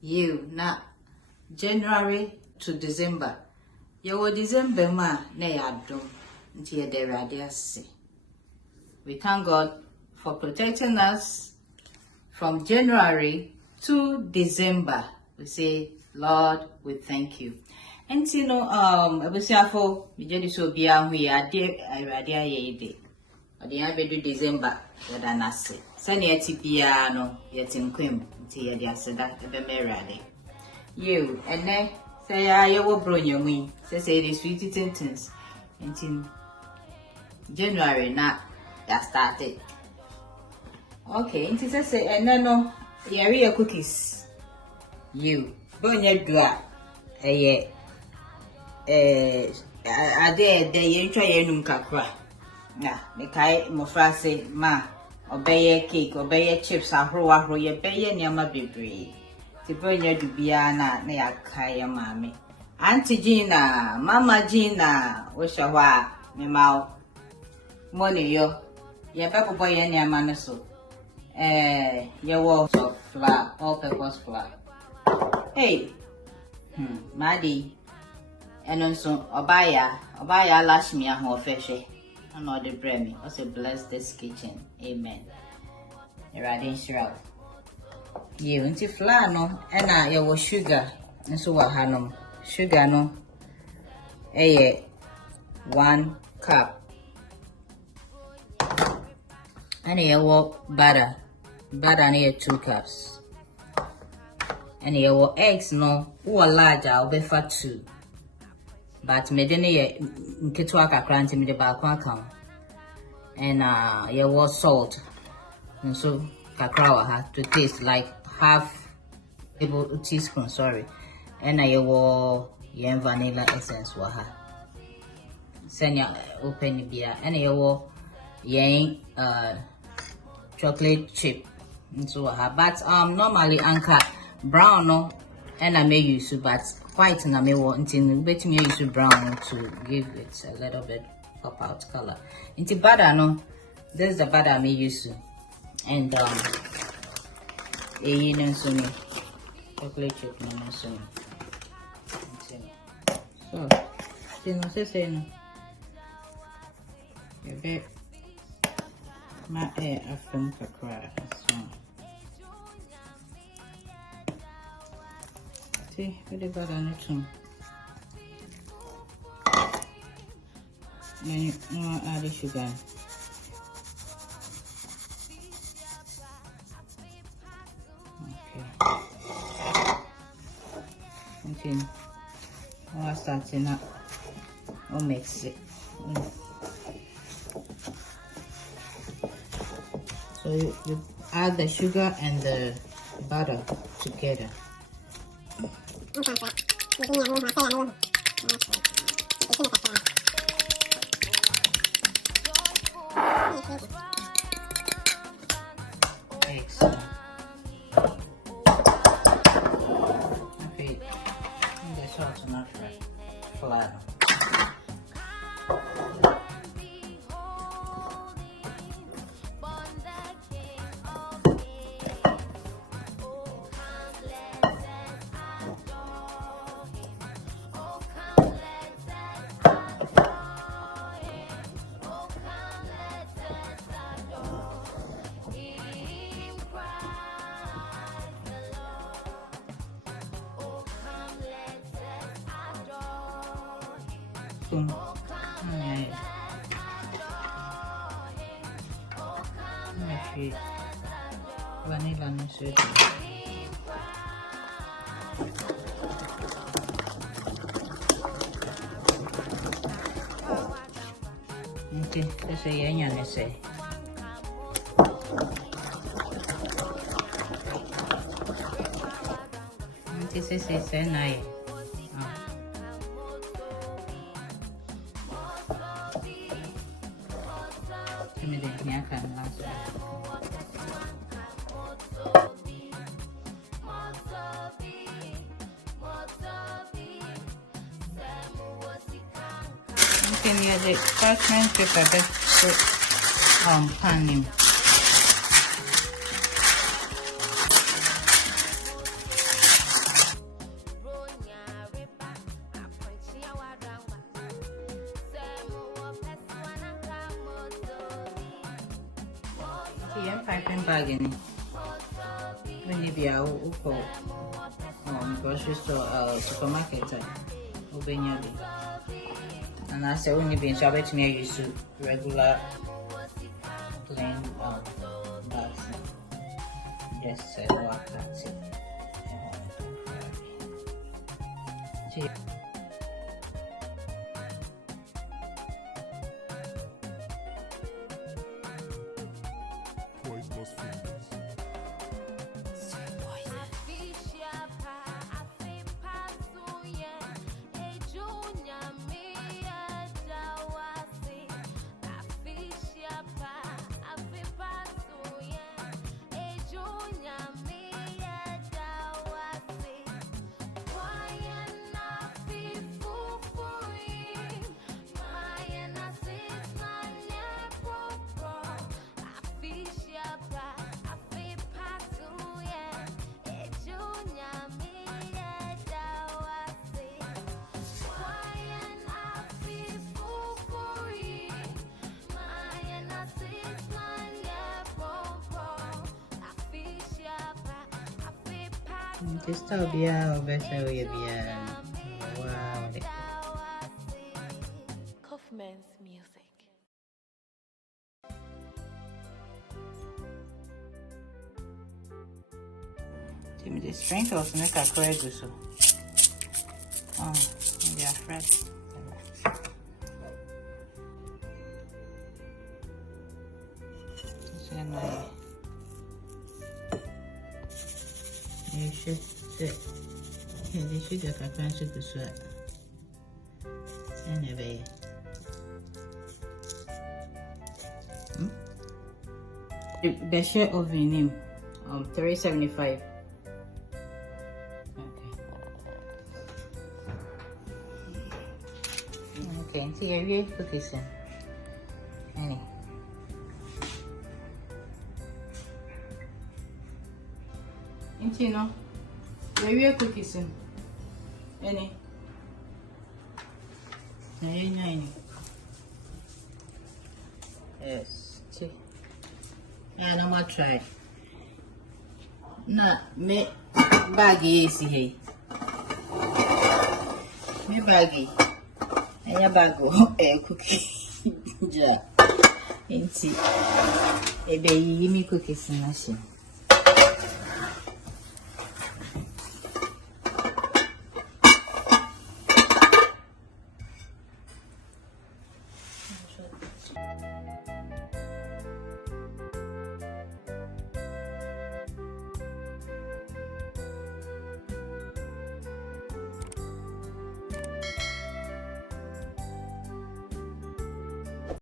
You na January to December. You December ma na yadum nti ye de radiasi. We thank God for protecting us from January to December. We say, Lord, we thank you. And you know, ebusiafo me jedi so bia hu ye ade radia ye de. Ade ya bedu December yada nase. Sani eti bia no yetinkwem nti ye de aseda ebe merade. You ene say ya ye wo bro nyamu. Say the sweet things. Nti January na that started. Okay, nti say ene no ye cookies. You bonya dua ade de ye ntwa ye num kakra na me kai mo frase ma obeye cake obeye chips ahoro ye beye niama bebre ti bonya dubia na ya kai mama Auntie Gina Mama Gina wo shwa me mawo money yo ye bebo boy ye niama no so ye wo so flour all purpose flour. Hey Madi and also Obaya lash me a whole fishy. I know the bremi. Also bless this kitchen. Amen. You're sure. You into flour no, and I was sugar, and so what hanum sugar no. 1 cup. And you walk butter near 2 cups. And your eggs no, who are larger, I'll be for 2. But me dene ye nketwa kakra nti me de ba kwa kan. And your salt. And so kakra wa ha to taste like half teaspoon, sorry. And your vanilla essence wa ha. Senya open bia. And your chocolate chip. And so ha. But normally anka brown no and I may use but white and I may want until bet me use brown to give it a little bit pop out color. Into butter no, this is the butter I may use and you know so chocolate chip no so you know say no you bet my hair from kakra so with the butter on it too. Then you add the sugar. Okay. Okay. I'll start in up. I'll mix it. So you add the sugar and the butter together. Excellent. Okay, that's also not right. Flat. Vanilla no sugar. Okay, this is yan say. This is nice. Okay, near the parchment paper that's pan him. I'm piping bag in. When you be out, grocery store, supermarket, open your day. And I say, when you be in shop, it's near you to regular plain bags. Just walk that's it. Just tell me how better we be. Wow. Kaufman's music. Give me the strength of make a correct so. Oh, they are fresh. You should sit. You should get a crunch to sweat. Anyway. The share of him 375. Okay, so you're cookies in. Any. You know, you're cookies in. Any. Yes. Yeah, no more try. No, me baggy is here. Me baggy. And your bag a cookie. Ja. Inti. Ebe yi me cookies in machine.